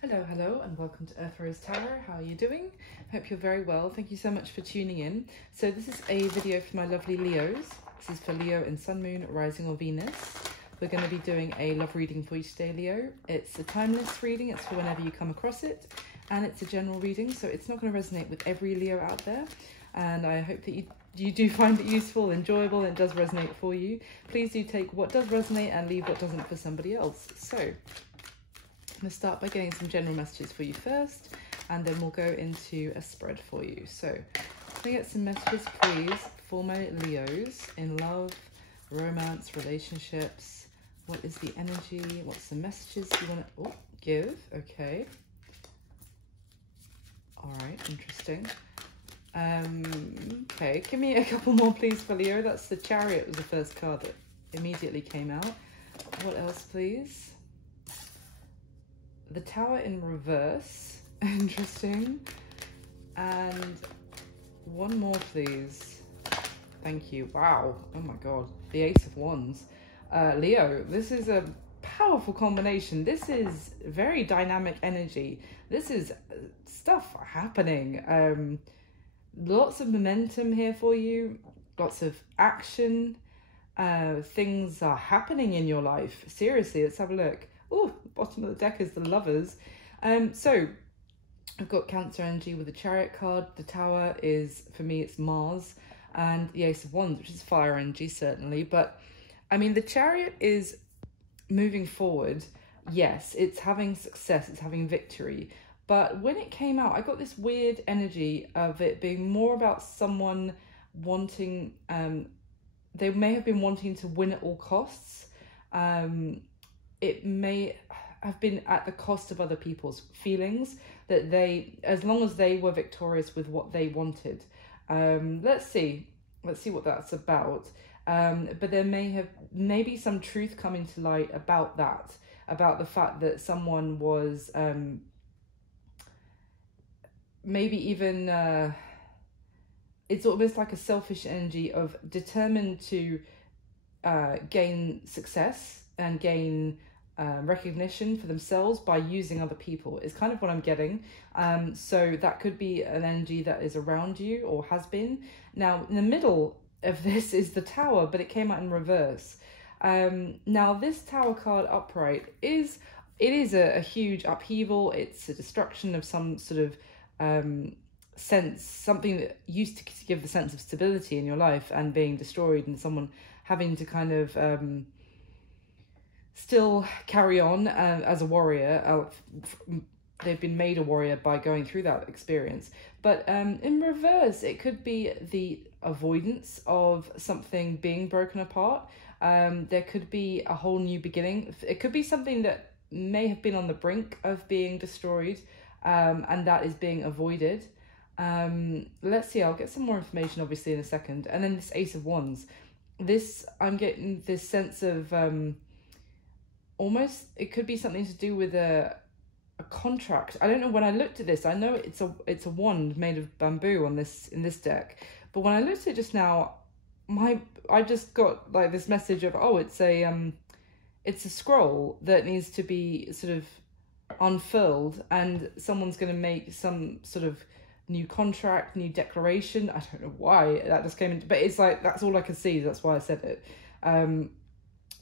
Hello, and welcome to Earth Rose Tarot. How are you doing? Hope you're very well. Thank you so much for tuning in. So this is a video for my lovely Leos. This is for Leo in Sun, Moon, Rising or Venus. We're going to be doing a love reading for you today, Leo. It's a timeless reading. It's for whenever you come across it. And it's a general reading, so it's not going to resonate with every Leo out there. And I hope that you do find it useful, enjoyable, and it does resonate for you. Please do take what does resonate and leave what doesn't for somebody else. So I'm going to start by getting some general messages for you first, and then we'll go into a spread for you. So can I get some messages, please, for my Leos in love, romance, relationships? What is the energy? What's the messages you want to give? Okay. All right, interesting. Okay, give me a couple more, please, for Leo. That's the Chariot was the first card that immediately came out. What else, please? The Tower in reverse. Interesting. And one more, please. Thank you. Wow. Oh my god. The Ace of Wands. Leo, this is a powerful combination. This is very dynamic energy. This is stuff happening. Lots of momentum here for you. Lots of action. Things are happening in your life. Seriously, let's have a look. Oh, bottom of the deck is the Lovers. So I've got Cancer energy with the Chariot card. The Tower is, for me, it's Mars. And the Ace of Wands, which is fire energy, certainly. But, I mean, the Chariot is moving forward. Yes, it's having success. It's having victory. But when it came out, I got this weird energy of it being more about someone wanting... they may have been wanting to win at all costs. It may have been at the cost of other people's feelings, that they, as long as they were victorious with what they wanted. Let's see what that's about. But there maybe some truth coming to light about that, about the fact that someone was maybe even, it's almost like a selfish energy of determined to gain success and gain recognition for themselves by using other people is kind of what I'm getting. So that could be an energy that is around you or has been. Now, in the middle of this is the Tower, but it came out in reverse. Now, this Tower card upright is a huge upheaval. It's a destruction of some sort of sense, something that used to give the sense of stability in your life and being destroyed, and someone having to kind of still carry on as a warrior. They've been made a warrior by going through that experience. But in reverse, it could be the avoidance of something being broken apart. There could be a whole new beginning. It could be something that may have been on the brink of being destroyed, and that is being avoided. Let's see, I'll get some more information obviously in a second. And then this Ace of Wands. This, I'm getting this sense of almost, it could be something to do with a contract. I don't know, when I looked at this, I know it's a wand made of bamboo in this deck, but when I looked at it just now, I just got like this message of, oh, it's a scroll that needs to be sort of unfurled, and someone's going to make some sort of new contract, new declaration. I don't know why that just came into, but it's like, that's all I could see. That's why I said it.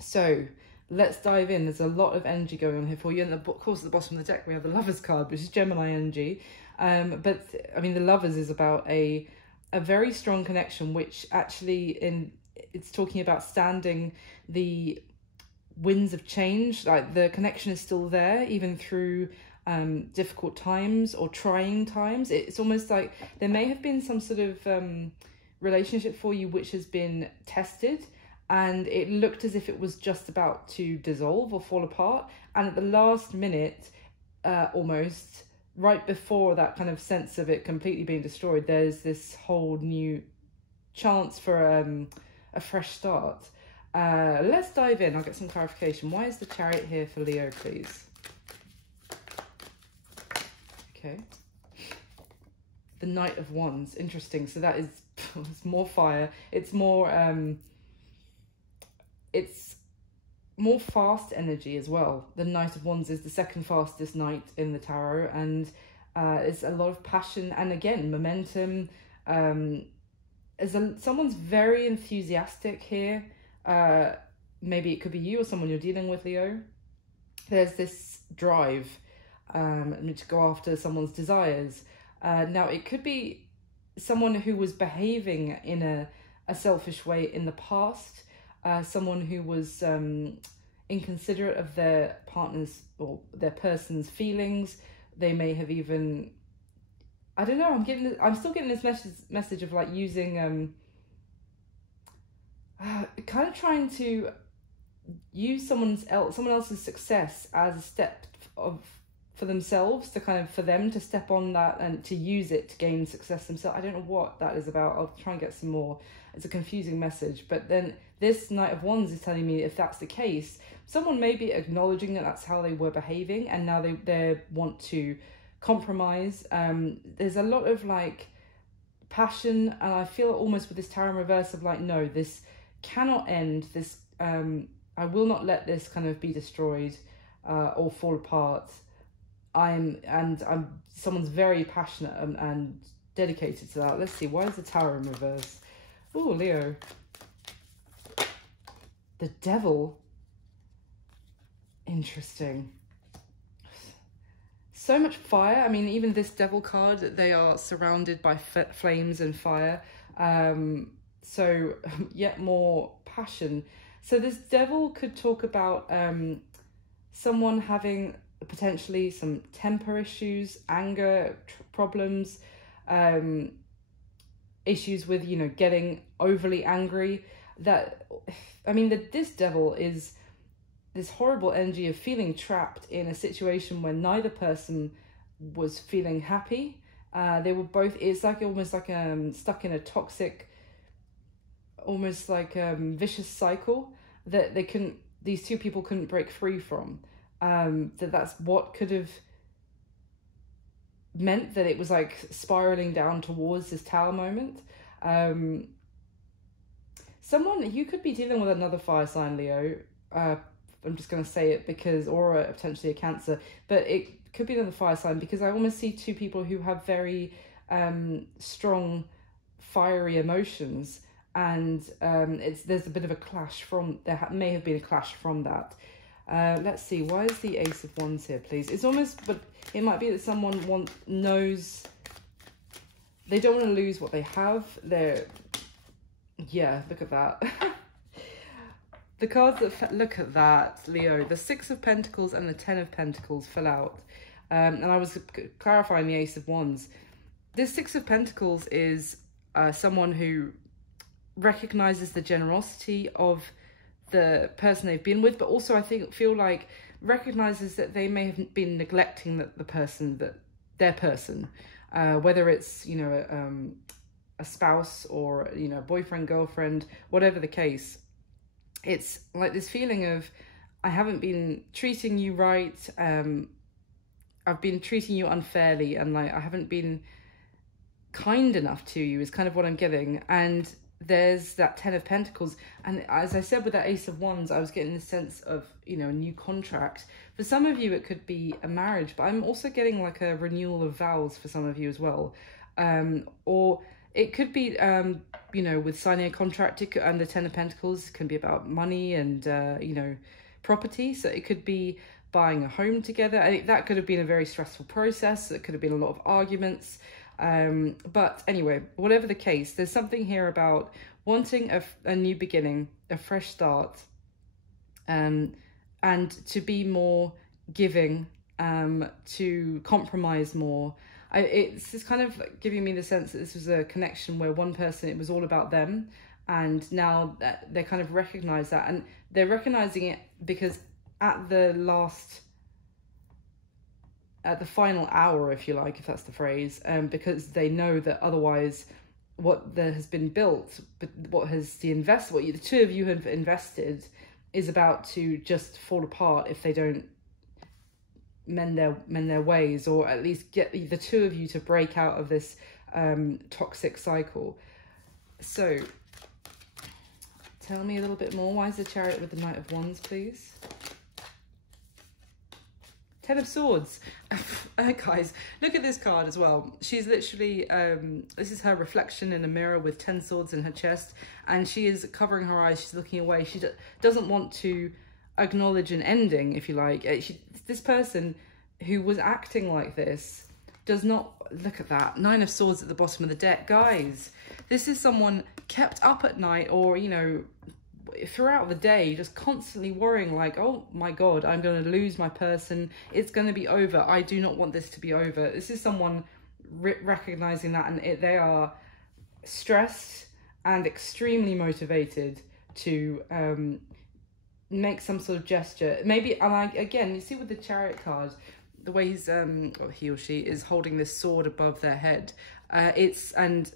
So let's dive in. There's a lot of energy going on here for you. And of course, at the bottom of the deck, we have the Lovers card, which is Gemini energy. But I mean, the Lovers is about a very strong connection, which actually it's talking about standing the winds of change. Like the connection is still there, even through difficult times or trying times. It's almost like there may have been some sort of relationship for you which has been tested, and it looked as if it was just about to dissolve or fall apart, and at the last minute, almost right before that kind of sense of it completely being destroyed, there's this whole new chance for a fresh start. Let's dive in. I'll get some clarification. Why is the Chariot here for Leo, please? Okay. The Knight of Wands. Interesting. So that is it's more fire. It's more it's more fast energy as well. The Knight of Wands is the second fastest knight in the tarot, and it's a lot of passion and, again, momentum. Someone's very enthusiastic here. Maybe it could be you or someone you're dealing with, Leo. There's this drive to go after someone's desires. Now, it could be someone who was behaving in a selfish way in the past, someone who was inconsiderate of their partner's or their person's feelings. They may have even, I don't know, I'm still getting this message of like using, kind of trying to use someone else's success as a step for themselves, to kind of, for them to step on that and to use it to gain success themselves. I don't know what that is about. I'll try and get some more. It's a confusing message. But then this Knight of Wands is telling me, if that's the case, someone may be acknowledging that that's how they were behaving, and now they want to compromise. There's a lot of like passion, and I feel almost with this tarot in reverse of like, no, this cannot end. This I will not let this kind of be destroyed or fall apart. Someone's very passionate and dedicated to that. Let's see, why is the Tower in reverse? Oh, Leo. The Devil. Interesting. So much fire. I mean, even this Devil card, they are surrounded by flames and fire. So yet more passion. So this Devil could talk about someone having potentially some temper issues, anger problems, issues with, you know, getting overly angry. That, I mean, this Devil is this horrible energy of feeling trapped in a situation where neither person was feeling happy. They were both, it's like almost like stuck in a toxic, almost like vicious cycle that these two people couldn't break free from. That's what could have meant that it was like spiraling down towards this Tower moment. You could be dealing with another fire sign, Leo. I'm just going to say it because, or potentially a Cancer, but it could be another fire sign, because I almost see two people who have very strong, fiery emotions, and there's a bit of a clash may have been a clash from that. Let's see, why is the Ace of Wands here, please? It's almost, but it might be that someone knows they don't want to lose what they have. Yeah, look at that. The cards that, look at that, Leo. The Six of Pentacles and the Ten of Pentacles fell out. And I was clarifying the Ace of Wands. This Six of Pentacles is someone who recognizes the generosity of the person they've been with, but also I feel like recognizes that they may have been neglecting their person, whether it's, you know, a spouse or, you know, boyfriend, girlfriend, whatever the case. It's like this feeling of, I haven't been treating you right. I've been treating you unfairly, and like I haven't been kind enough to you is kind of what I'm getting. And there's that Ten of Pentacles, and as I said with that Ace of Wands, I was getting the sense of, you know, a new contract. For some of you it could be a marriage, but I'm also getting like a renewal of vows for some of you as well. Or it could be you know, with signing a contract, and the Ten of Pentacles can be about money and you know, property. So it could be buying a home together. I think that could have been a very stressful process. It could have been a lot of arguments. But anyway, whatever the case, there's something here about wanting a new beginning, a fresh start, and to be more giving, to compromise more. It's just kind of giving me the sense that this was a connection where one person, it was all about them, and now they kind of recognize that, and they're recognizing it because at the final hour, if you like, if that's the phrase, because they know that otherwise what there has been built, but what the two of you have invested is about to just fall apart if they don't mend their ways, or at least get the two of you to break out of this toxic cycle. So Tell me a little bit more. Why is the Chariot with the Knight of Wands, please? Ten of Swords. Guys, look at this card as well. She's literally, this is her reflection in a mirror with 10 swords in her chest, and she is covering her eyes. She's looking away. She doesn't want to acknowledge an ending, if you like. This person who was acting like this does not, look at that, 9 of Swords at the bottom of the deck. Guys, this is someone kept up at night, or, you know, throughout the day, just constantly worrying like, oh my God, I'm going to lose my person. It's going to be over. I do not want this to be over. This is someone recognizing that, and they are stressed and extremely motivated to make some sort of gesture. Maybe, and again, you see with the Chariot card, the way he's, or he or she is holding this sword above their head. And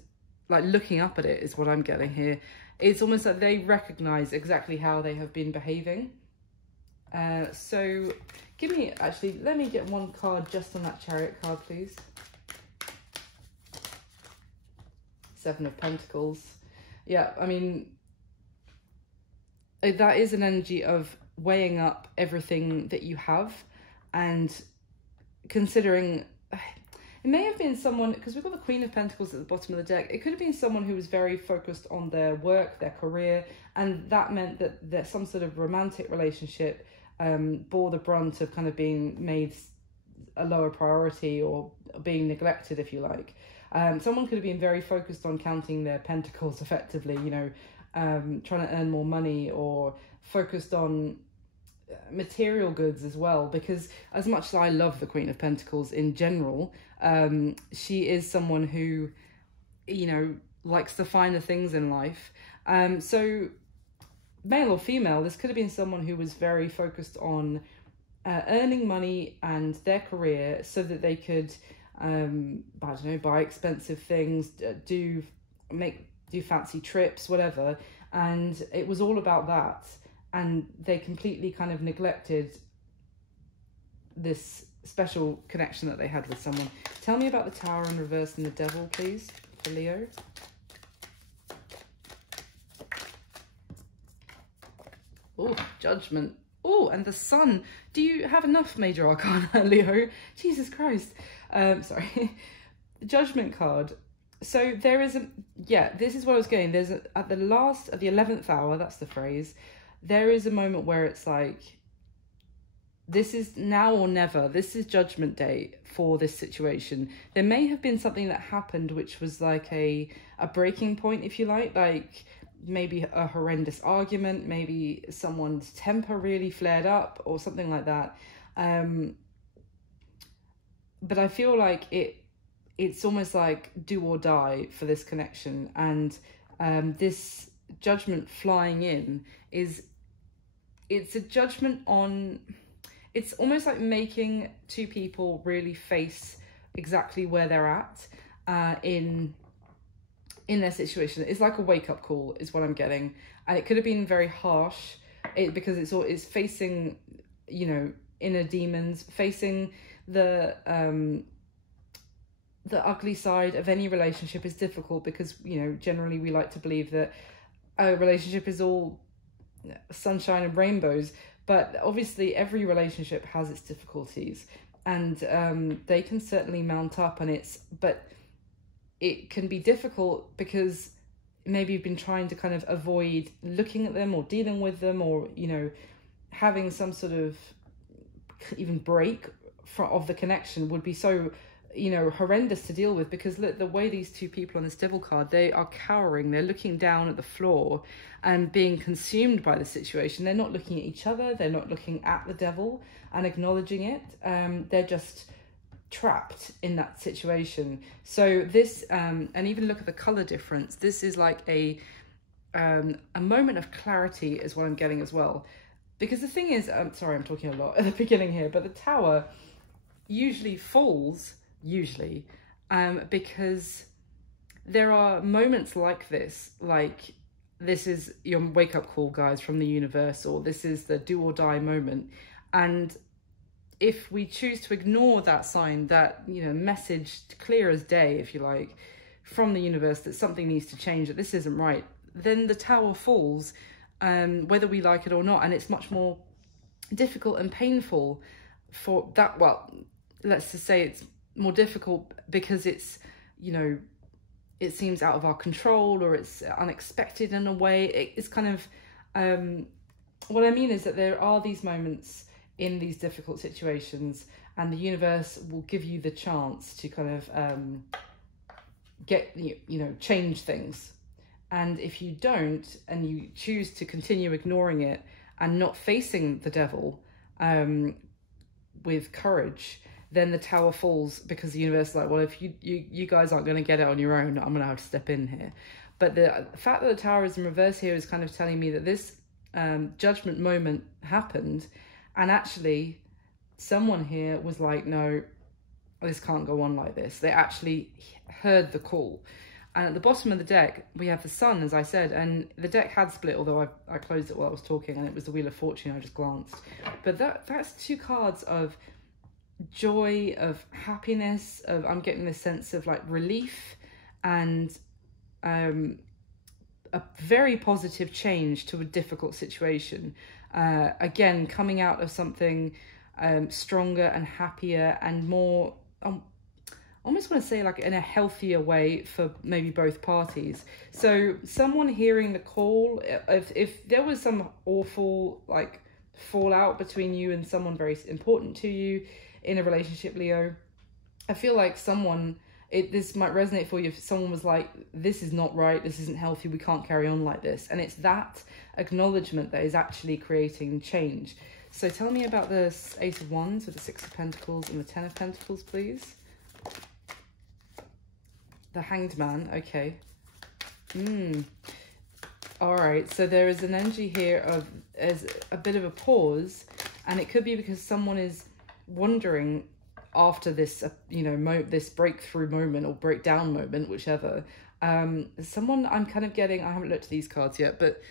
like looking up at it is what I'm getting here. It's almost like they recognize exactly how they have been behaving. So give me, actually, let me get one card just on that Chariot card, please. Seven of Pentacles. Yeah, I mean, that is an energy of weighing up everything that you have and considering. It may have been someone, because we've got the Queen of Pentacles at the bottom of the deck. It could have been someone who was very focused on their work, their career, and that meant that some sort of romantic relationship bore the brunt of kind of being made a lower priority or being neglected, if you like. Someone could have been very focused on counting their pentacles effectively, you know, trying to earn more money, or focused on material goods as well, because as much as I love the Queen of Pentacles in general, she is someone who, you know, likes the finer things in life. So male or female, this could have been someone who was very focused on earning money and their career so that they could, I don't know, buy expensive things, do fancy trips, whatever. And it was all about that. And they completely kind of neglected this special connection that they had with someone. Tell me about the Tower in reverse and the Devil, please, for Leo. Oh, Judgment. Oh, and the Sun. Do you have enough major arcana, Leo? Jesus Christ. Sorry. The Judgment card. So there is a, yeah, this is what I was getting. There's at the 11th hour, that's the phrase, there is a moment where it's like, this is now or never. This is Judgment Day for this situation. There may have been something that happened which was like a breaking point, if you like maybe a horrendous argument, maybe someone's temper really flared up or something like that. But I feel like it's almost like do or die for this connection. And this judgment flying in it's a judgment on, it's almost like making two people really face exactly where they're at in their situation. It's like a wake-up call is what I'm getting. And it could have been very harsh because it's facing, you know, inner demons, facing the ugly side of any relationship is difficult because, you know, generally we like to believe that a relationship is all sunshine and rainbows, but obviously every relationship has its difficulties, and they can certainly mount up, but it can be difficult because maybe you've been trying to kind of avoid looking at them or dealing with them, or, you know, having some sort of even break of the connection would be so, you know, horrendous to deal with, because look, the way these two people on this Devil card, they are cowering, they're looking down at the floor and being consumed by the situation. They're not looking at each other, they're not looking at the Devil and acknowledging it. They're just trapped in that situation. So this, and even look at the color difference, this is like a moment of clarity is what I'm getting as well. Because the thing is, sorry, I'm talking a lot at the beginning here, but the Tower usually falls, because there are moments like this is your wake-up call, guys, from the universe, or this is the do or die moment. And if we choose to ignore that sign, that, you know, message clear as day, if you like, from the universe that something needs to change, that this isn't right, then the Tower falls. whether we like it or not. And it's much more difficult and painful for that. Well, let's just say it's more difficult because it's, you know, it seems out of our control, or it's unexpected in a way. It's kind of, what I mean is that there are these moments in these difficult situations, and the universe will give you the chance to kind of change things. And if you don't, and you choose to continue ignoring it and not facing the devil with courage, then the tower falls, because the universe is like, well, if you guys aren't going to get it on your own, I'm going to have to step in here. But the fact that the tower is in reverse here is kind of telling me that this judgment moment happened, and actually someone here was like, no, this can't go on like this. They actually heard the call. And at the bottom of the deck, we have the sun, as I said, and the deck had split, although I closed it while I was talking, and it was the Wheel of Fortune. I just glanced. But that's two cards of joy, of happiness, of, I'm getting this sense of like relief and a very positive change to a difficult situation. Again, coming out of something stronger and happier and more, I almost want to say like in a healthier way for maybe both parties. So someone hearing the call, if there was some awful like fallout between you and someone very important to you in a relationship, Leo, I feel like this might resonate for you if someone was like, this is not right, this isn't healthy, we can't carry on like this. And it's that acknowledgement that is actually creating change. So tell me about the Ace of Wands with the Six of Pentacles and the Ten of Pentacles, please. The Hanged Man, okay. All right, so there is an energy here of as a bit of a pause, and it could be because someone is wondering after this, this breakthrough moment or breakdown moment, whichever. Someone I'm kind of getting, I haven't looked at these cards yet, but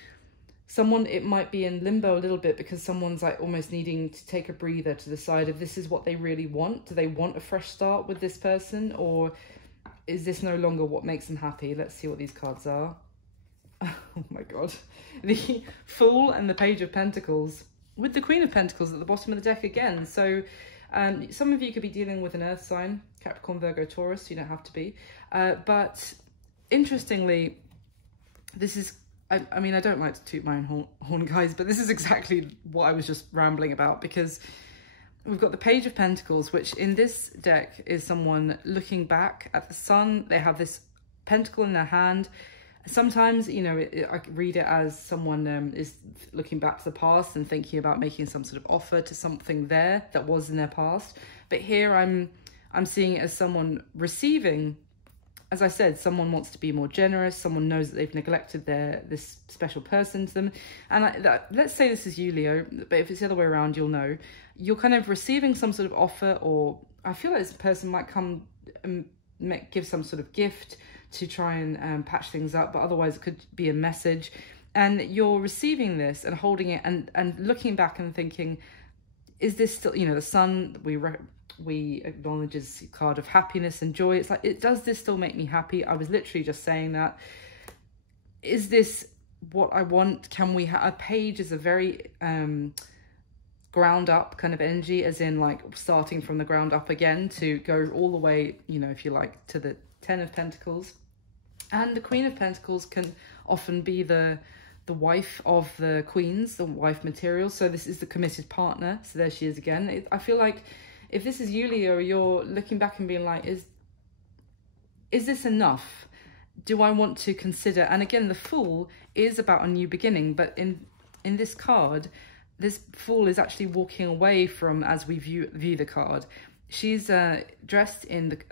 someone, it might be in limbo a little bit because someone's like almost needing to take a breather to decide if this is what they really want. Do they want a fresh start with this person, or is this no longer what makes them happy? Let's see what these cards are. Oh my God. The Fool and the Page of Pentacles with the Queen of Pentacles at the bottom of the deck again. So some of you could be dealing with an earth sign, Capricorn, Virgo, Taurus. You don't have to be. But interestingly, this is, I mean, I don't like to toot my own horn, guys, but this is exactly what I was just rambling about, because we've got the Page of Pentacles, which in this deck is someone looking back at the sun. They have this pentacle in their hand. Sometimes, I read it as someone is looking back to the past and thinking about making some sort of offer to something there that was in their past. But here I'm seeing it as someone receiving. As I said, someone wants to be more generous. Someone knows that they've neglected this special person to them. And let's say this is you, Leo, but if it's the other way around, you'll know. You're kind of receiving some sort of offer, or I feel like this person might come and give some sort of gift to try and patch things up, but otherwise it could be a message. And you're receiving this and holding it and looking back and thinking, is this still, the sun we acknowledge as a card of happiness and joy. It's like, does this still make me happy? I was literally just saying that. Is this what I want? Can we a page is a very ground up kind of energy, as in like starting from the ground up again to go all the way, if you like, to the Ten of Pentacles. And the Queen of Pentacles can often be the wife of the queens, the wife material. So this is the committed partner. So there she is again. I feel like if this is you, Leo, you're looking back and being like, is this enough? Do I want to consider? And again, the Fool is about a new beginning, but in this card, this Fool is actually walking away from, as we view the card. She's dressed in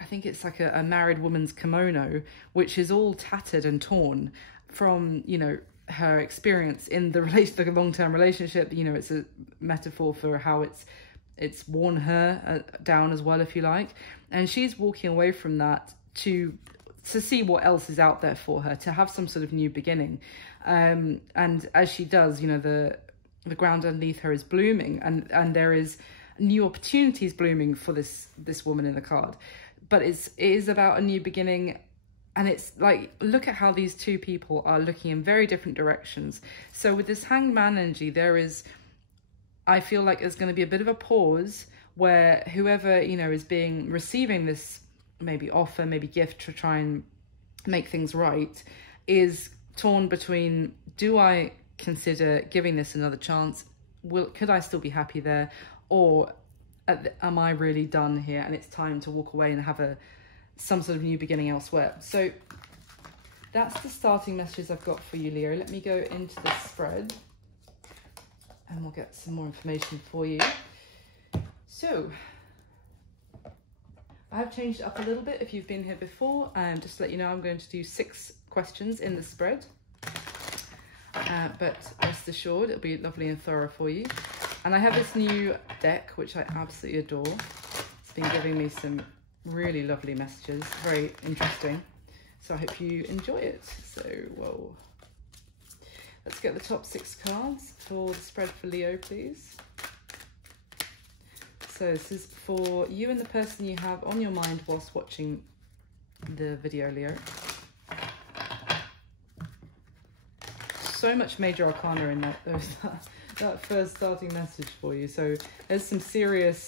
I think it's like a married woman's kimono, which is all tattered and torn from, her experience in the long-term relationship. It's a metaphor for how it's worn her down as well, if you like. And she's walking away from that to see what else is out there for her, to have some sort of new beginning. And as she does, the ground underneath her is blooming, and there is new opportunities blooming for this woman in the card. But it is about a new beginning and it's like, look at how these two people are looking in very different directions. So with this Hanged Man energy, there is, I feel like there's going to be a bit of a pause where whoever, you know, is receiving this maybe offer, maybe gift to try and make things right, is torn between, do I consider giving this another chance? Could I still be happy there? Or am I really done here and it's time to walk away and have some sort of new beginning elsewhere? So that's the starting messages I've got for you, Leo. Let me go into the spread and we'll get some more information for you. So I have changed it up a little bit if you've been here before. Just to let you know, I'm going to do 6 questions in the spread. But rest assured, it'll be lovely and thorough for you. And I have this new deck, which I absolutely adore. It's been giving me some really lovely messages, very interesting. So I hope you enjoy it. So, whoa. Let's get the top 6 cards for the spread for Leo, please. So this is for you and the person you have on your mind whilst watching the video, Leo. So much major arcana in that first starting message for you. So there's some serious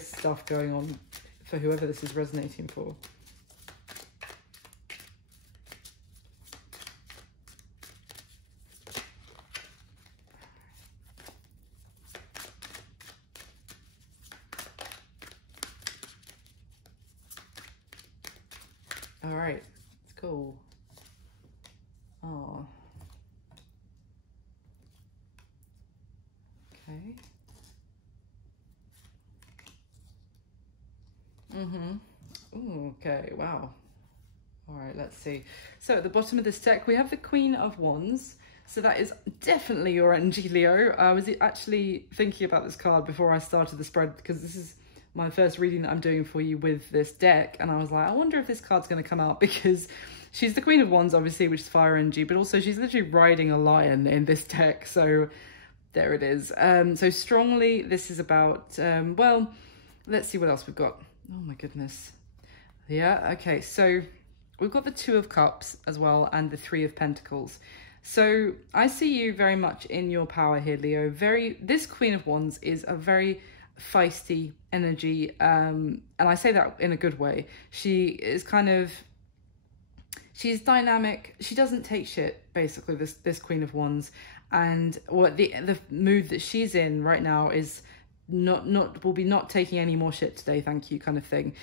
stuff going on for whoever this is resonating for. All right, it's cool. Oh. Okay. Ooh, okay, wow. All right, let's see. So at the bottom of this deck, we have the Queen of Wands. So that is definitely your energy, Leo. I was actually thinking about this card before I started the spread because this is my first reading that I'm doing for you with this deck. And I was like, I wonder if this card's going to come out because she's the Queen of Wands, obviously, which is fire energy, but also she's literally riding a lion in this deck. So there it is. So strongly, this is about, well, let's see what else we've got. Oh my goodness. Yeah, okay. So we've got the 2 of Cups as well and the 3 of Pentacles. So I see you very much in your power here, Leo. This Queen of Wands is a very feisty energy, and I say that in a good way. She is she's dynamic. She doesn't take shit, basically, this Queen of Wands. And what the mood that she's in right now is will be not taking any more shit today, thank you, kind of thing.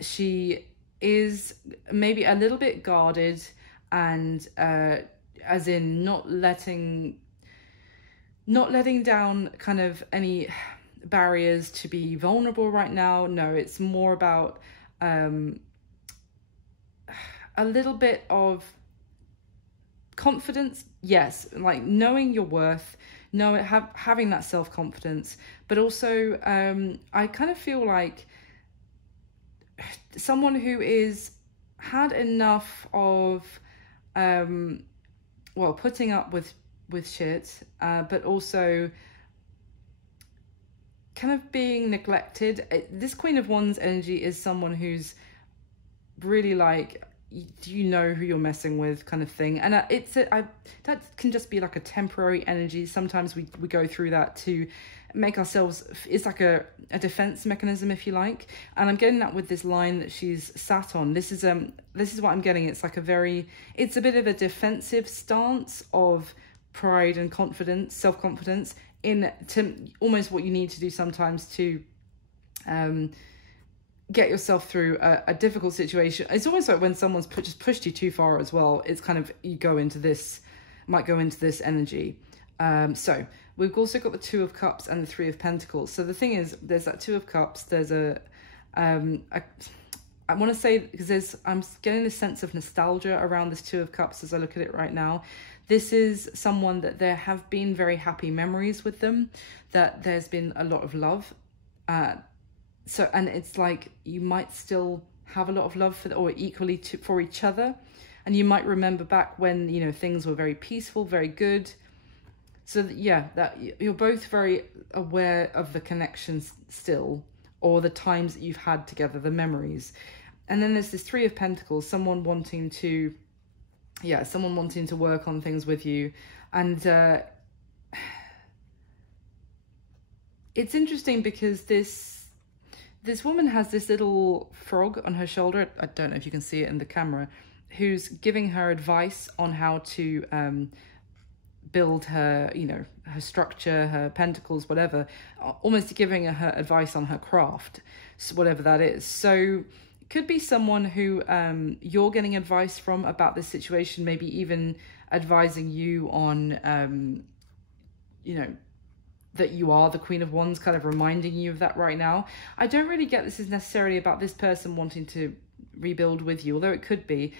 She is maybe a little bit guarded and as in not letting down kind of any barriers to be vulnerable right now. No, it's more about a little bit of confidence, yes, like knowing your worth, having that self-confidence, but also I kind of feel like someone who is had enough of well, putting up with shit, but also kind of being neglected. This Queen of Wands energy is someone who's really like, do you know who you're messing with, kind of thing. And that can just be like a temporary energy. Sometimes we go through that to make ourselves, it's like a defense mechanism, if you like. And I'm getting that with this line that she's sat on. This is what I'm getting. It's like it's a bit of a defensive stance of pride and confidence, self-confidence, to almost what you need to do sometimes to get yourself through a difficult situation. It's almost like when someone's just pushed you too far as well. It's kind of, you might go into this energy. So we've also got the 2 of Cups and the 3 of Pentacles. So the thing is, there's that 2 of Cups. There's I want to say, because I'm getting this sense of nostalgia around this 2 of Cups as I look at it right now. This is someone that there have been very happy memories with them, that there's been a lot of love. So, and it's like, you might still have a lot of love or equally for each other. And you might remember back when, you know, things were very peaceful, very good. So yeah, that you're both very aware of the connections still, or the times that you've had together, the memories. And then there's this Three of Pentacles, someone wanting to, yeah, someone wanting to work on things with you. And it's interesting because this woman has this little frog on her shoulder. I don't know if you can see it in the camera, who's giving her advice on how to build her, you know, her structure, her pentacles, whatever, almost giving her advice on her craft, so whatever that is. So it could be someone who you're getting advice from about this situation, maybe even advising you on, you know, that you are the Queen of Wands, kind of reminding you of that right now. I don't really get this is necessarily about this person wanting to rebuild with you, although it could be,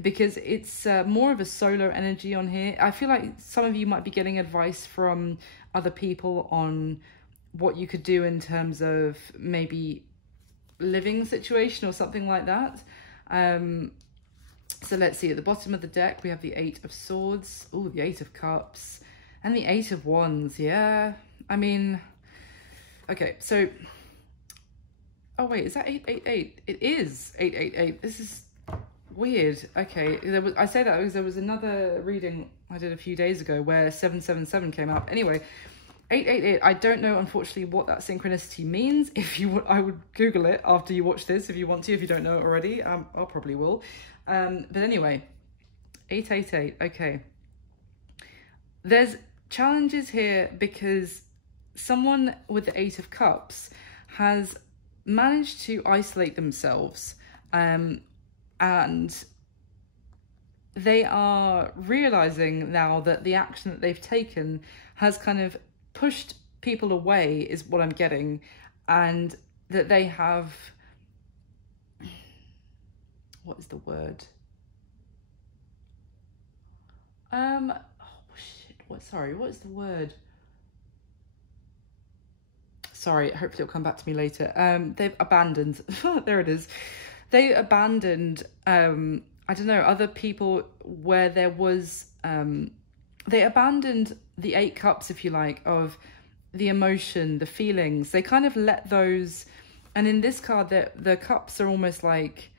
because it's more of a solar energy on here. I feel like some of you might be getting advice from other people on what you could do in terms of maybe living situation or something like that. So let's see, at the bottom of the deck, we have the Eight of Swords, oh, the Eight of Cups, and the Eight of Wands. Yeah, I mean, okay, so, oh wait, is that 888? It is 888. This is weird. Okay, I say that because there was another reading I did a few days ago where 777 came up. Anyway, 888, I don't know, unfortunately, what that synchronicity means. If you I would Google it after you watch this if you want to, if you don't know it already. I probably will. But anyway, 888, okay. There's challenges here because someone with the Eight of Cups has managed to isolate themselves, and they are realizing now that the action that they've taken has kind of pushed people away, is what I'm getting, and that they have, what is the word? Oh shit, what is the word? Sorry, hopefully it'll come back to me later. They've abandoned, there it is. They abandoned, I don't know, other people where there was, they abandoned the Eight Cups, if you like, of the emotion, the feelings. They kind of let those, and in this card, the cups are almost like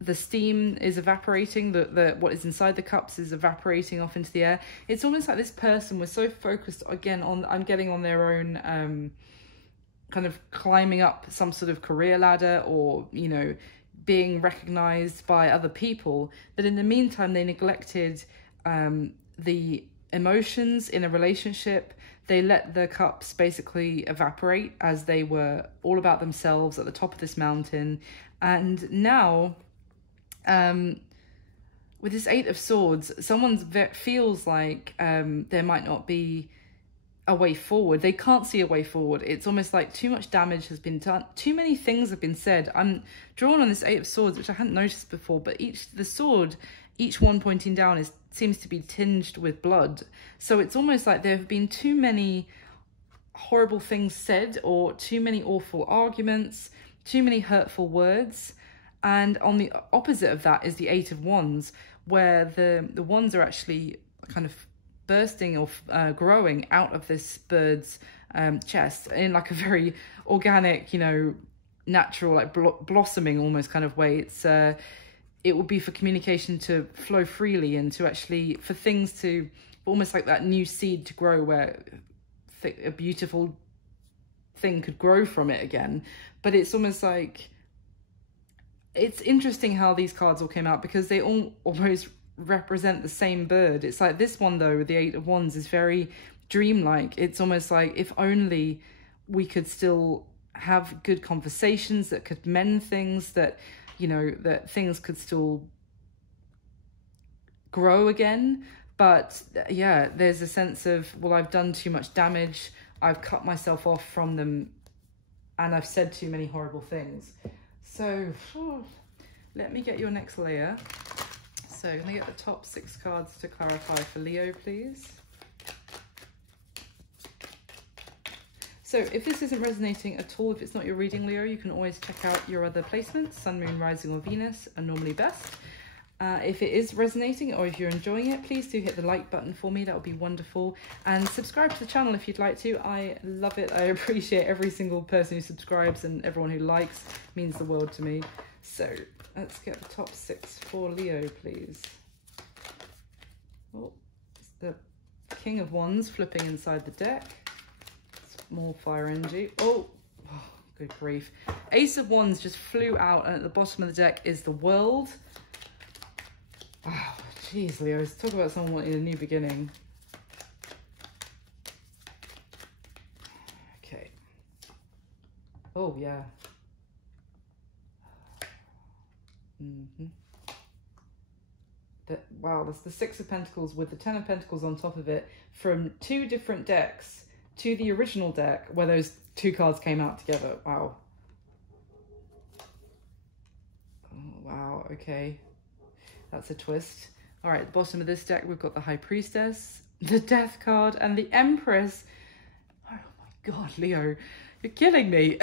the steam is evaporating, what is inside the cups is evaporating off into the air. It's almost like this person was so focused, again, on, I'm getting on their own, kind of climbing up some sort of career ladder, or, you know, being recognized by other people, that in the meantime they neglected the emotions in a relationship. They let the cups basically evaporate as they were all about themselves at the top of this mountain. And now, with this Eight of Swords, someone feels like there might not be a way forward. They can't see a way forward. It's almost like too much damage has been done. Too many things have been said. I'm drawn on this Eight of Swords, which I hadn't noticed before, but the sword, each one pointing down, seems to be tinged with blood. So it's almost like there have been too many horrible things said, or too many awful arguments, too many hurtful words. And on the opposite of that is the Eight of Wands, where the wands are actually kind of bursting or growing out of this bird's chest in like a very organic, you know, natural, like blossoming almost kind of way. It's it would be for communication to flow freely, and to actually, for things to, almost like that new seed to grow, where a beautiful thing could grow from it again. But it's almost like, it's interesting how these cards all came out, because they all almost represent the same bird. It's like this one though, with the Eight of Wands, is very dreamlike. It's almost like, if only we could still have good conversations that could mend things, that, you know, that things could still grow again. But yeah, there's a sense of, well, I've done too much damage, I've cut myself off from them, and I've said too many horrible things. So let me get your next layer. So I'm going to get the top 6 cards to clarify for Leo, please. So if this isn't resonating at all, if it's not your reading, Leo, you can always check out your other placements. Sun, Moon, Rising or Venus are normally best. If it is resonating, or if you're enjoying it, please do hit the like button for me. That would be wonderful. And subscribe to the channel if you'd like to. I love it. I appreciate every single person who subscribes, and everyone who likes. It means the world to me. So let's get the top 6 for Leo, please. Oh, it's the King of Wands flipping inside the deck. It's more fire energy. Oh, good grief. Ace of Wands just flew out, and at the bottom of the deck is the World. Oh, jeez, Leo. Let's talk about someone wanting a new beginning. Okay. Oh, yeah. Wow, that's the Six of Pentacles with the Ten of Pentacles on top of it from 2 different decks to the original deck where those 2 cards came out together. Wow. Oh, wow, okay. That's a twist. All right, at the bottom of this deck, we've got the High Priestess, the Death card, and the Empress. Oh my God, Leo, you're killing me.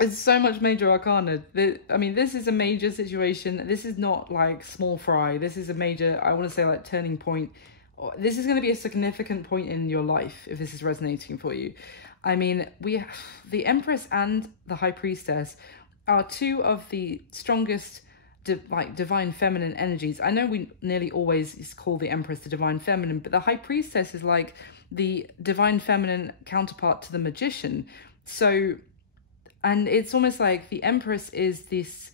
It's so much major arcana. I mean, this is a major situation. This is not like small fry. This is a major, I want to say like turning point. This is going to be a significant point in your life if this is resonating for you. I mean, the Empress and the High Priestess are 2 of the strongest divine feminine energies. I know we nearly always call the Empress the divine feminine, but the High Priestess is like the divine feminine counterpart to the Magician. So, and it's almost like the Empress is this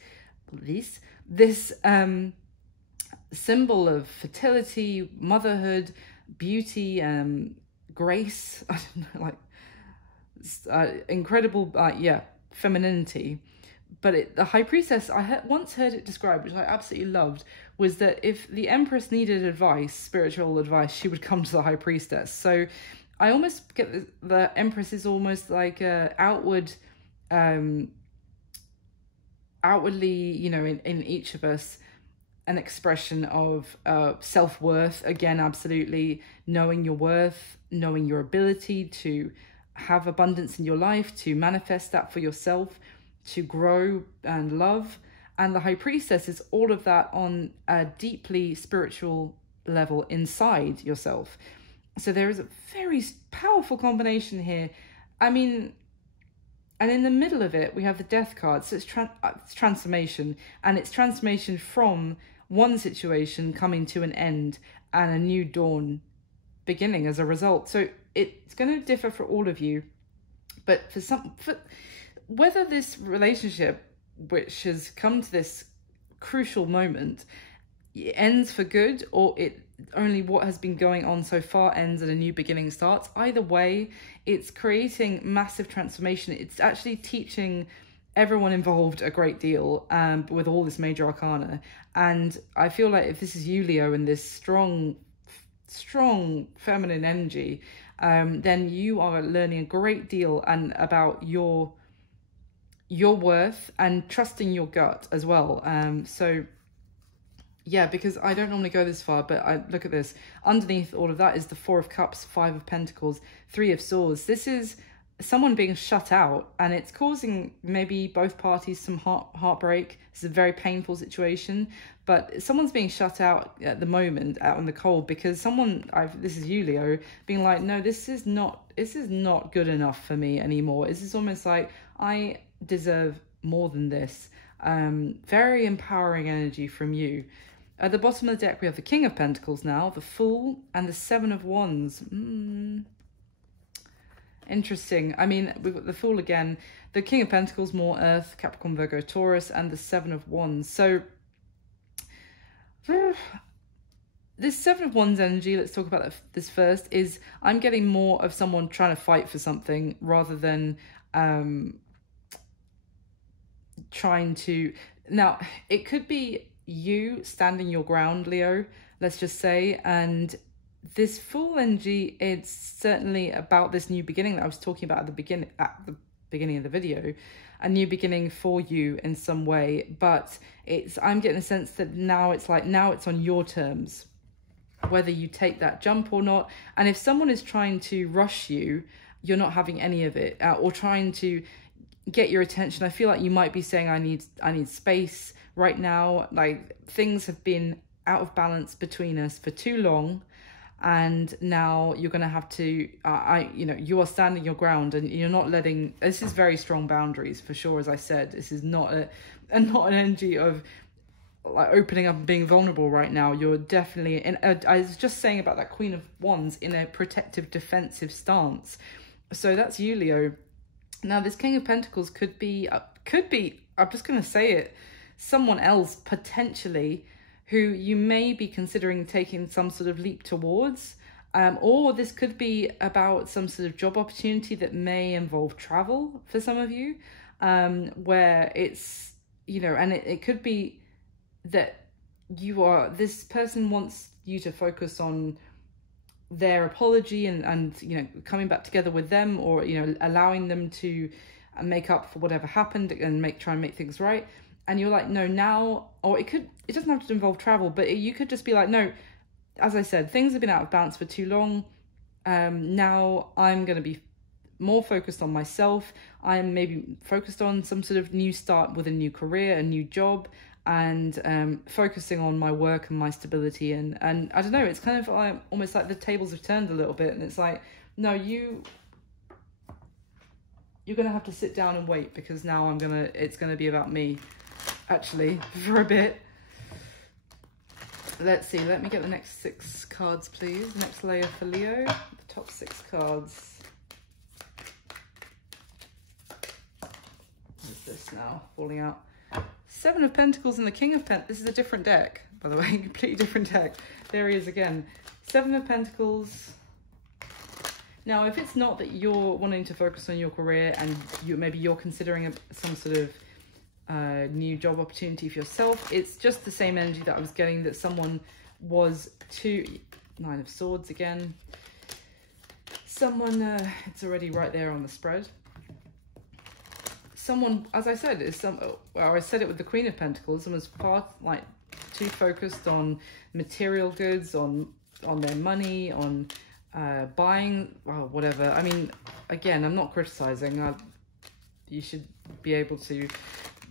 symbol of fertility, motherhood, beauty, grace. I don't know, like incredible, femininity. But the High Priestess, I once heard it described, which I absolutely loved, was that if the Empress needed advice, spiritual advice, she would come to the High Priestess. So I almost get the Empress is almost like a outwardly, you know, in each of us, an expression of self-worth. Again, absolutely knowing your worth, knowing your ability to have abundance in your life, to manifest that for yourself, to grow and love. And the High Priestess is all of that on a deeply spiritual level inside yourself. So there is a very powerful combination here. I mean, and in the middle of it, we have the Death card. So it's transformation. And it's transformation from one situation coming to an end and a new dawn beginning as a result. So it's going to differ for all of you. But for whether this relationship, which has come to this crucial moment, ends for good, or it only what has been going on so far ends and a new beginning starts, either way, it's creating massive transformation. It's actually teaching everyone involved a great deal with all this major arcana. And I feel like if this is you, Leo, and this strong feminine energy, then you are learning a great deal and about your worth and trusting your gut as well. So yeah, because I don't normally go this far, but I look at this. Underneath all of that is the Four of Cups, Five of Pentacles, Three of Swords. This is someone being shut out, and it's causing maybe both parties some heartbreak. It's a very painful situation, but someone's being shut out at the moment, out in the cold, because this is you, Leo, being like, no, this is not good enough for me anymore. This is almost like, I deserve more than this. Very empowering energy from you. At the bottom of the deck, we have the King of Pentacles now, the Fool, and the Seven of Wands. Interesting. I mean, we've got the Fool again, the King of Pentacles, more Earth, Capricorn, Virgo, Taurus, and the Seven of Wands. So this Seven of Wands energy, let's talk about this first, is I'm getting more of someone trying to fight for something rather than trying to... Now, it could be you standing your ground, Leo, let's just say, and this Fool energy, it's certainly about this new beginning that I was talking about at the beginning of the video, a new beginning for you in some way. But I'm getting a sense that now it's on your terms, whether you take that jump or not. And if someone is trying to rush you, you're not having any of it, or trying to get your attention. I feel like you might be saying, I need space right now. Like, things have been out of balance between us for too long, and now you're going to have to, you are standing your ground, and you're not letting, this is very strong boundaries for sure. As I said, this is not not an energy of like opening up and being vulnerable right now. You're definitely in I was just saying about that Queen of Wands, in a protective, defensive stance. So that's you, Leo. Now this King of Pentacles could be, I'm just going to say it, someone else potentially who you may be considering taking some sort of leap towards, or this could be about some sort of job opportunity that may involve travel for some of you, where it's, and it could be that this person wants you to focus on their apology and coming back together with them, or allowing them to make up for whatever happened and try and make things right. And you're like, no, now, or it doesn't have to involve travel, but you could just be like, no, as I said, things have been out of balance for too long. Now I'm going to be more focused on myself. I'm maybe focused on some sort of new start with a new career, a new job, and focusing on my work and my stability. And I don't know, it's kind of like, almost like the tables have turned a little bit, and it's like, no, you're going to have to sit down and wait, because now it's going to be about me, actually, for a bit. Let's see, let me get the next 6 cards, please. Next layer for Leo, the top 6 cards. What is this now? Falling out. 7 of Pentacles and the King of Pentacles. This is a different deck, by the way, completely different deck. There he is again. 7 of Pentacles. Now, if it's not that you're wanting to focus on your career, and maybe you're considering some sort of new job opportunity for yourself, it's just the same energy that I was getting, that someone was to 9 of Swords again. Someone, it's already right there on the spread. Someone, as I said, I said it with the Queen of Pentacles, someone's far too focused on material goods, on their money, on buying, whatever. I mean, again, I'm not criticizing. You should be able to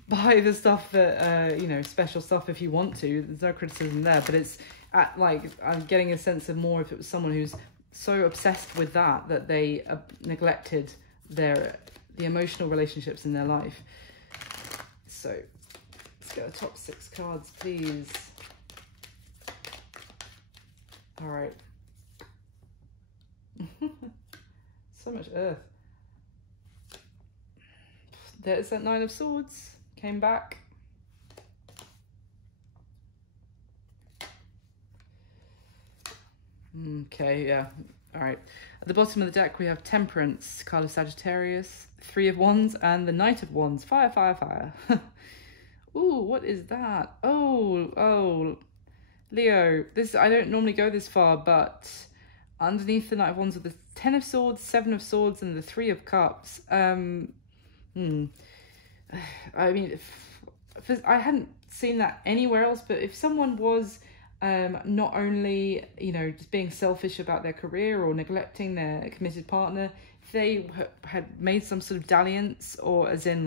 buy the stuff that, special stuff if you want to. There's no criticism there, but it's I'm getting a sense of more if it was someone who's so obsessed with that they neglected the emotional relationships in their life. So let's get the top 6 cards, please. All right. So much earth. There's that 9 of Swords. Came back. Okay, yeah. All right. At the bottom of the deck, we have Temperance, card of Sagittarius, 3 of Wands, and the Knight of Wands. Fire, fire, fire. Ooh, what is that? Oh, Leo. I don't normally go this far, but underneath the Knight of Wands are the 10 of Swords, 7 of Swords, and the 3 of Cups. I mean, I hadn't seen that anywhere else, but if someone was not only, just being selfish about their career or neglecting their committed partner, if they had made some sort of dalliance, or as in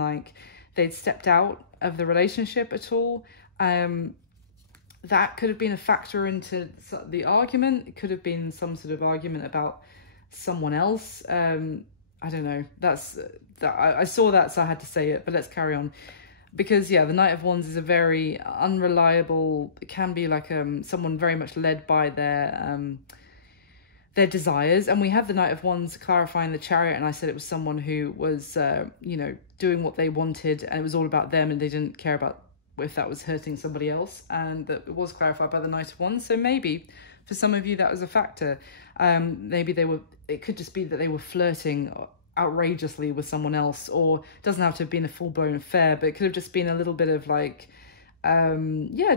they'd stepped out of the relationship at all, that could have been a factor into the argument. It could have been some sort of argument about someone else. I don't know. I saw that, so I had to say it, but let's carry on. Because, yeah, the Knight of Wands is a very unreliable, it can be like someone very much led by their desires. And we have the Knight of Wands clarifying the Chariot, and I said it was someone who was, doing what they wanted, and it was all about them, and they didn't care about if that was hurting somebody else. And that it was clarified by the Knight of Wands. So maybe for some of you that was a factor. Maybe it could just be that they were flirting outrageously with someone else, or it doesn't have to have been a full-blown affair, but it could have just been a little bit of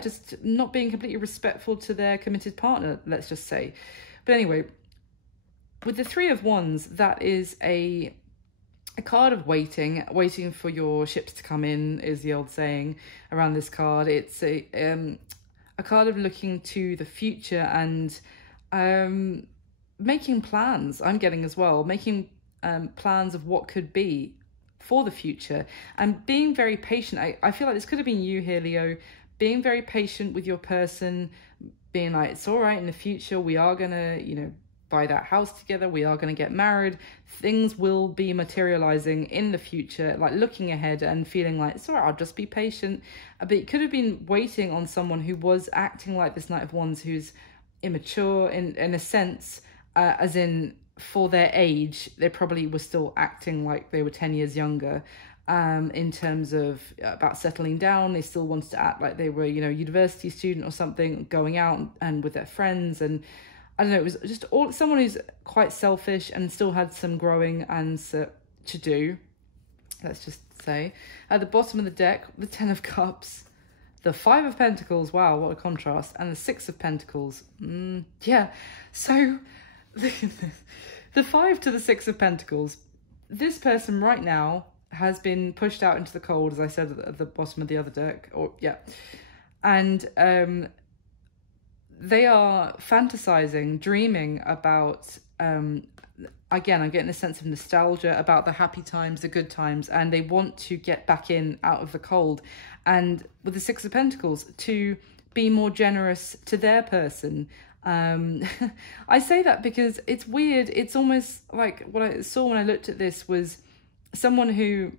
just not being completely respectful to their committed partner, let's just say. But anyway, with the 3 of Wands, that is a card of waiting for your ships to come in, is the old saying around this card. It's a card of looking to the future and making plans. I'm getting as well, making plans of what could be for the future, and being very patient. I feel like this could have been you here, Leo, being very patient with your person, being like, it's all right, in the future we are gonna, you know, buy that house together, we are going to get married, things will be materializing in the future, like looking ahead and feeling like, it's all right, I'll just be patient. But it could have been waiting on someone who was acting like this Knight of Wands, who's immature in a sense, as in, for their age, they probably were still acting like they were 10 years younger, in terms of about settling down. They still wanted to act like they were, you know, university student or something, going out and with their friends. And I don't know, it was just someone who's quite selfish and still had some growing and to do, let's just say. At the bottom of the deck, the Ten of Cups, the Five of Pentacles, wow, what a contrast, and the Six of Pentacles. Yeah, so the Five to the Six of Pentacles, this person right now has been pushed out into the cold, as I said at the bottom of the other deck, and they are fantasizing, dreaming about, again, I'm getting a sense of nostalgia about the happy times, the good times, and they want to get back in out of the cold. And with the Six of Pentacles, to be more generous to their person. I say that because it's weird. It's almost like what I saw when I looked at this was someone who,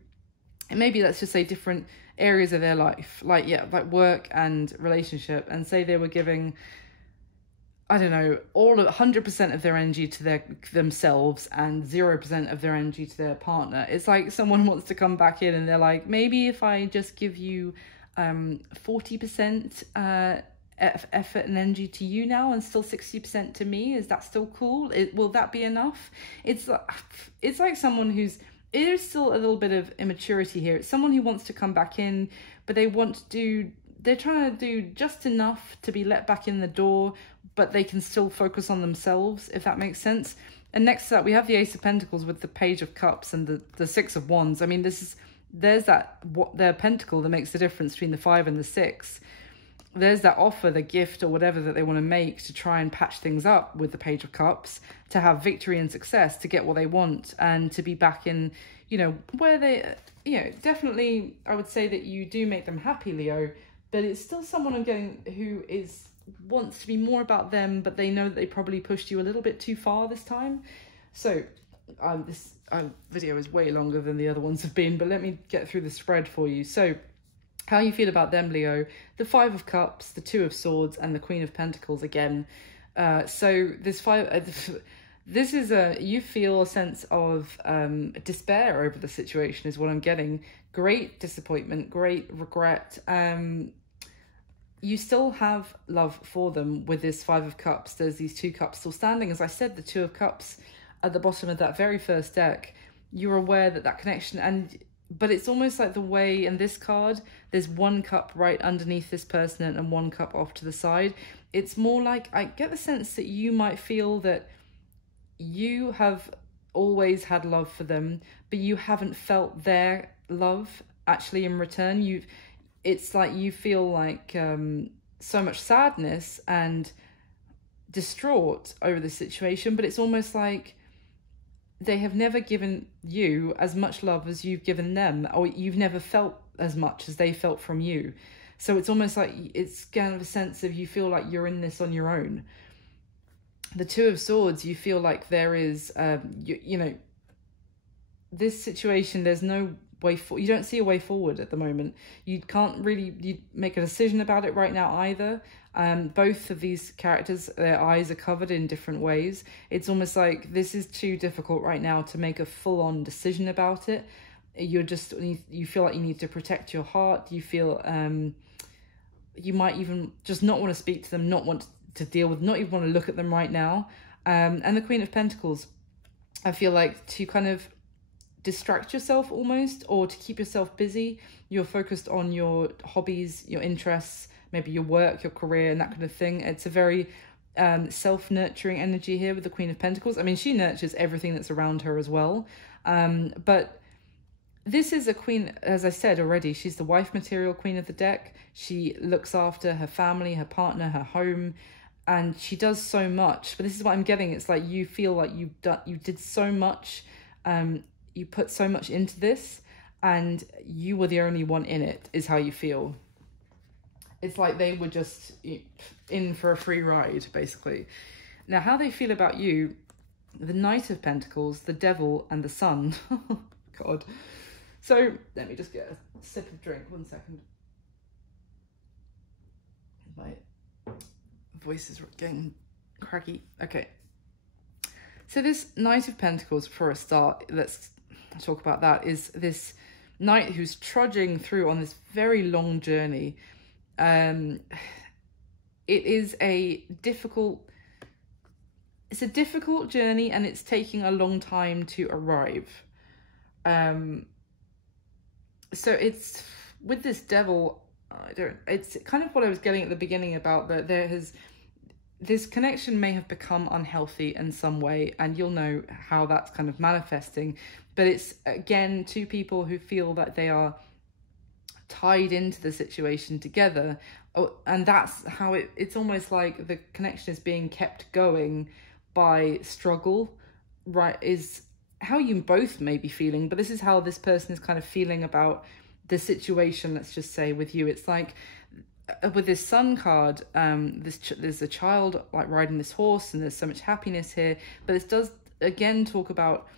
maybe let's just say different areas of their life, like work and relationship, and say they were giving, I don't know, 100% of their energy to themselves and 0% of their energy to their partner. It's like someone wants to come back in and they're like, maybe if I just give you 40% effort and energy to you now and still 60% to me, is that still cool? Will that be enough? It's like someone who's, there's still a little bit of immaturity here. It's someone who wants to come back in, but they're trying to do just enough to be let back in the door, but they can still focus on themselves, if that makes sense. And next to that, we have the Ace of Pentacles with the Page of Cups and the Six of Wands. I mean, there's their pentacle that makes the difference between the 5 and the 6. There's that offer, the gift or whatever that they want to make to try and patch things up with the Page of Cups, to have victory and success, to get what they want, and to be back in, you know, where they, you know, definitely, I would say that you do make them happy, Leo, but it's still someone I'm getting who wants to be more about them, but they know that they probably pushed you a little bit too far this time. So this video is way longer than the other ones have been, but let me get through the spread for you. So how you feel about them, Leo? The Five of Cups, the Two of Swords, and the Queen of Pentacles again. So this this is you feel a sense of despair over the situation is what I'm getting. Great disappointment, great regret. You still have love for them with this Five of Cups. There's these two cups still standing. As I said, the Two of Cups at the bottom of that very first deck, you're aware that connection, but it's almost like the way in this card, there's one cup right underneath this person and one cup off to the side. It's more like, I get the sense that you might feel that you have always had love for them, but you haven't felt their love actually in return. It's like you feel like so much sadness and distraught over the situation, but it's almost like they have never given you as much love as you've given them, or you've never felt as much as they felt from you. So it's almost like it's kind of a sense of you feel like you're in this on your own. The Two of Swords, you feel like there is, you know, this situation, there's no way you don't see a way forward at the moment. You can't really make a decision about it right now either. Both of these characters, their eyes are covered in different ways. It's almost like this is too difficult right now to make a full-on decision about it. You feel like you need to protect your heart. You feel you might even just not want to speak to them, not want to deal with, not even want to look at them right now. And the Queen of Pentacles, I feel like to kind of distract yourself almost, or to keep yourself busy, you're focused on your hobbies, your interests, maybe your work, your career, and that kind of thing. It's a very self-nurturing energy here with the Queen of Pentacles. I mean, she nurtures everything that's around her as well, but this is a queen, as I said already, she's the wife material queen of the deck. She looks after her family, her partner, her home, and she does so much. But this is what I'm getting. It's like you feel like you did so much, you put so much into this, and you were the only one in it, is how you feel. It's like they were just in for a free ride, basically. Now, how they feel about you, the Knight of Pentacles, the Devil, and the Sun. God. So, let me just get a sip of drink. 1 second. My voice is getting craggy. Okay. So this Knight of Pentacles, for a start, let's talk about that, is this knight who's trudging through on this very long journey. It is a difficult journey, and it's taking a long time to arrive. So it's with this Devil, it's kind of what I was getting at the beginning about that this connection may have become unhealthy in some way, and you'll know how that's kind of manifesting. But it's, again, two people who feel that they are tied into the situation together. Oh, and that's how it's almost like the connection is being kept going by struggle, right? Is how you both may be feeling, but this is how this person is kind of feeling about the situation, let's just say, with you. It's like, with this Sun card, there's a child like riding this horse, and there's so much happiness here. But this does again talk about,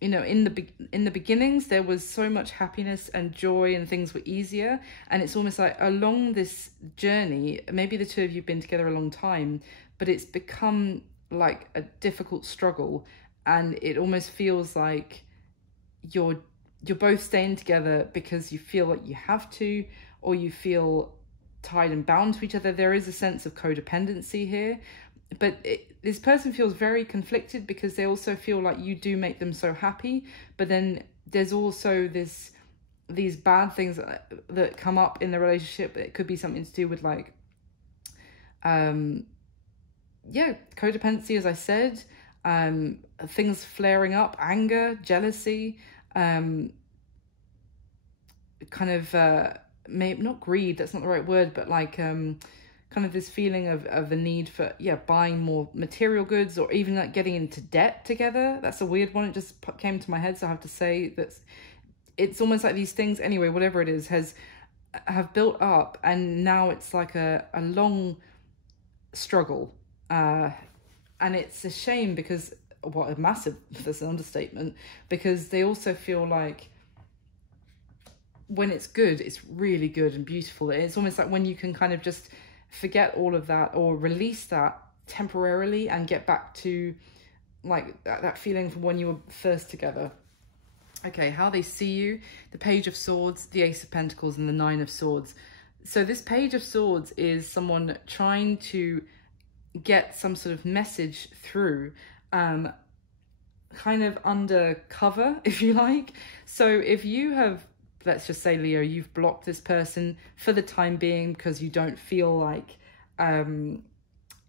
you know, in the beginnings there was so much happiness and joy, and things were easier. And it's almost like along this journey, maybe the two of you have been together a long time, but it's become like a difficult struggle, and it almost feels like you're both staying together because you feel like you have to, or you feel tied and bound to each other. There is a sense of codependency here, but this person feels very conflicted because they also feel like you do make them so happy, but then there's also these bad things that come up in the relationship. It could be something to do with like codependency, as I said, things flaring up, anger, jealousy, kind of maybe not greed, that's not the right word, but like kind of this feeling of the need for buying more material goods, or even like getting into debt together. That's a weird one, it just came to my head, so I have to say that it's almost like these things, anyway, whatever it is, have built up, and now it's like a long struggle, and it's a shame because that's an understatement, because they also feel like when it's good, it's really good and beautiful. It's almost like when you can kind of just forget all of that, or release that temporarily, and get back to like that feeling from when you were first together. Okay, how they see you, the Page of Swords, the Ace of Pentacles, and the Nine of Swords. So this Page of Swords is someone trying to get some sort of message through, kind of undercover, if you like. So if you have, let's just say, Leo, you've blocked this person for the time being because you don't feel like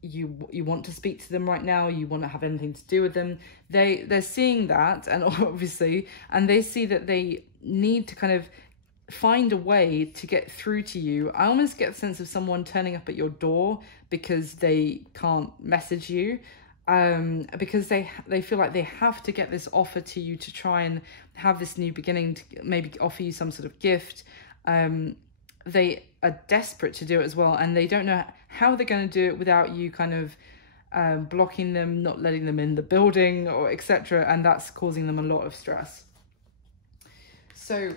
you want to speak to them right now, you want to have anything to do with them. They're seeing that, and obviously, and they see that they need to kind of find a way to get through to you. I almost get a sense of someone turning up at your door because they can't message you, because they feel like they have to get this offer to you to try and have this new beginning, to maybe offer you some sort of gift. They are desperate to do it as well, and they don't know how they're going to do it without you kind of blocking them, not letting them in the building, or etc. And that's causing them a lot of stress. So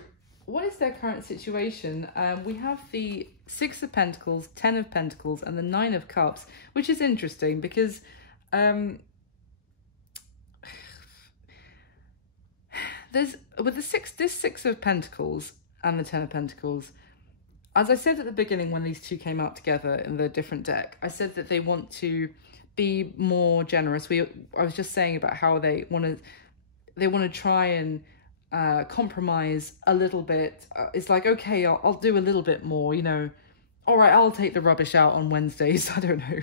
what is their current situation? We have the Six of Pentacles, Ten of Pentacles, and the Nine of Cups, which is interesting because there's with this Six of Pentacles and the Ten of Pentacles, as I said at the beginning when these two came out together in the different deck, I said that they want to be more generous. I was just saying about how they want to try and compromise a little bit. It's like, okay, I'll do a little bit more, you know. All right, I'll take the rubbish out on Wednesdays. I don't know.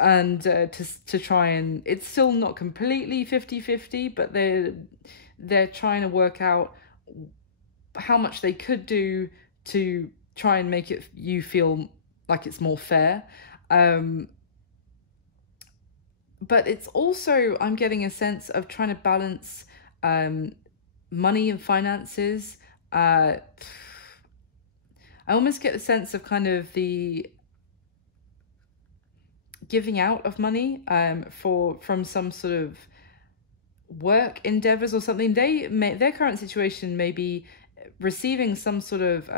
And to try and, it's still not completely 50-50, but they're trying to work out how much they could do to try and make you feel like it's more fair. But it's also, I'm getting a sense of trying to balance money and finances. I almost get the sense of kind of the giving out of money from some sort of work endeavors or something. Their current situation may be receiving some sort of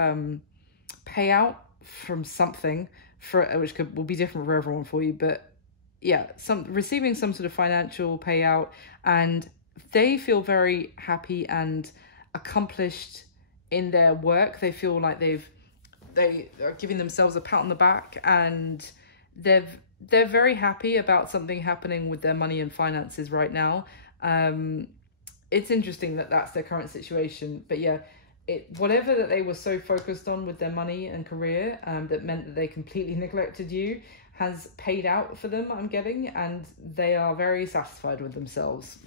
payout from something, which will be different for everyone for you, but yeah, receiving some sort of financial payout, and they feel very happy and accomplished in their work. They feel like they are giving themselves a pat on the back, and they're very happy about something happening with their money and finances right now. It's interesting that that's their current situation, but yeah, whatever that they were so focused on with their money and career, that meant that they completely neglected you, has paid out for them, I'm getting, and they are very satisfied with themselves.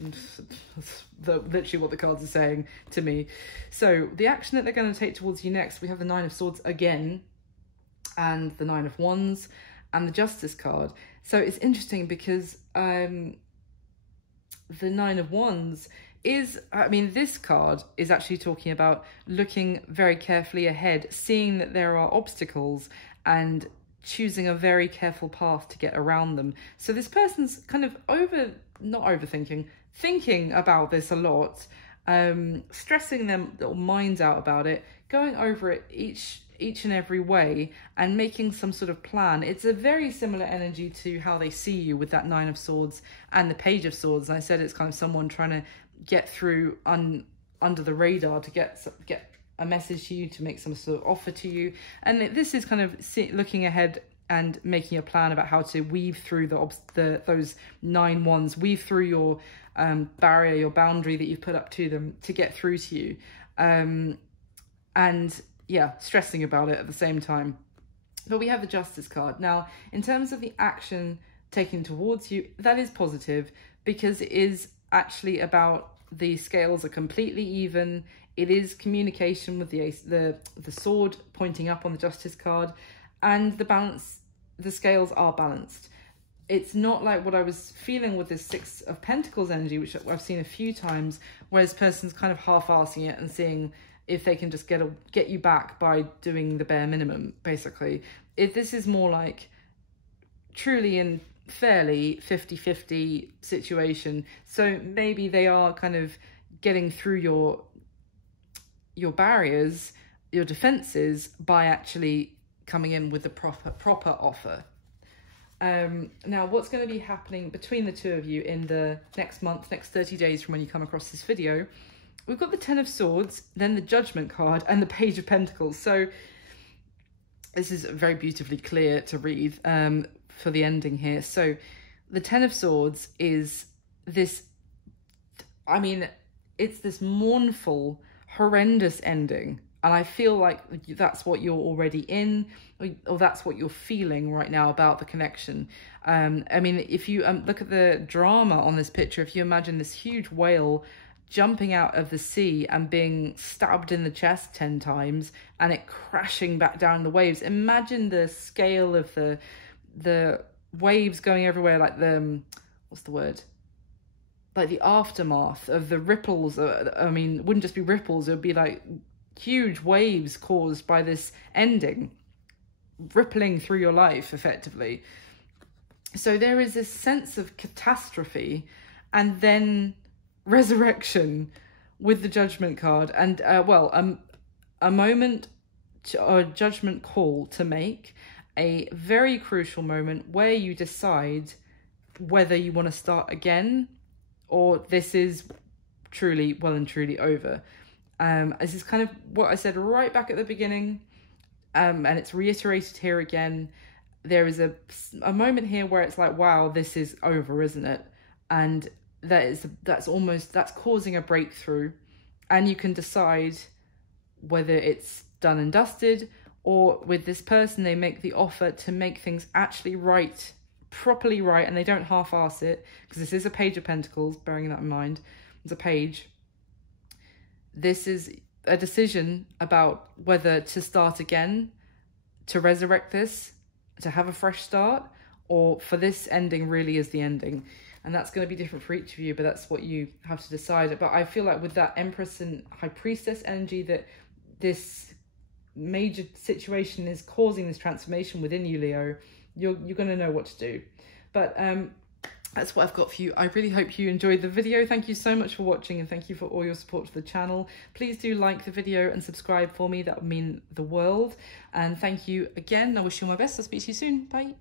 Literally what the cards are saying to me. So the action that they're going to take towards you next, we have the Nine of Swords again, and the Nine of Wands, and the Justice card. So it's interesting because the Nine of Wands is, I mean, this card is actually talking about looking very carefully ahead, seeing that there are obstacles and choosing a very careful path to get around them. So this person's kind of thinking about this a lot, stressing their little minds out about it, going over it each and every way, and making some sort of plan. It's a very similar energy to how they see you with that Nine of Swords and the Page of Swords. And I said it's kind of someone trying to get through under the radar to get a message to you, to make some sort of offer to you. And this is kind of looking ahead and making a plan about how to weave through those 9 wands, weave through your barrier, your boundary that you've put up to them to get through to you. And yeah, stressing about it at the same time. But we have the Justice card. Now, in terms of the action taken towards you, that is positive, because it is actually about the scales are completely even. It is communication with the sword pointing up on the Justice card, and the scales are balanced. It's not like what I was feeling with this Six of Pentacles energy, which I've seen a few times, where this person's kind of half-assing it and seeing if they can just get you back by doing the bare minimum, basically. This is more like truly in fairly 50-50 situation. So maybe they are kind of getting through your barriers, your defenses, by actually coming in with the proper offer. Now, what's going to be happening between the two of you in the next month, next 30 days from when you come across this video? We've got the Ten of Swords, then the Judgment card, and the Page of Pentacles. So this is very beautifully clear to read for the ending here. So the Ten of Swords is this, I mean, it's this mournful, horrendous ending. And I feel like that's what you're already in, or that's what you're feeling right now about the connection. I mean, if you look at the drama on this picture, if you imagine this huge whale jumping out of the sea and being stabbed in the chest 10 times and it crashing back down the waves, imagine the scale of the waves going everywhere, like what's the word? Like the aftermath of the ripples. I mean, it wouldn't just be ripples, it would be like huge waves caused by this ending, rippling through your life, effectively. So there is this sense of catastrophe and then resurrection with the Judgment card, and a moment or judgment call to make, a very crucial moment where you decide whether you want to start again, or this is truly, well and truly over. This is kind of what I said right back at the beginning, and it's reiterated here again. There is a moment here where it's like, wow, this is over, isn't it? And that's causing a breakthrough, and you can decide whether it's done and dusted, or with this person, they make the offer to make things actually right, properly right, and they don't half-ass it, because this is a Page of Pentacles, bearing that in mind. It's a page. This is a decision about whether to start again, to resurrect this, to have a fresh start, or for this ending really is the ending. And that's going to be different for each of you, but that's what you have to decide. But I feel like with that Empress and High Priestess energy, that this major situation is causing this transformation within you, Leo, you're going to know what to do. But that's what I've got for you. I really hope you enjoyed the video. Thank you so much for watching, and thank you for all your support for the channel. Please do like the video and subscribe for me. That would mean the world. And thank you again. I wish you all my best. I'll speak to you soon. Bye.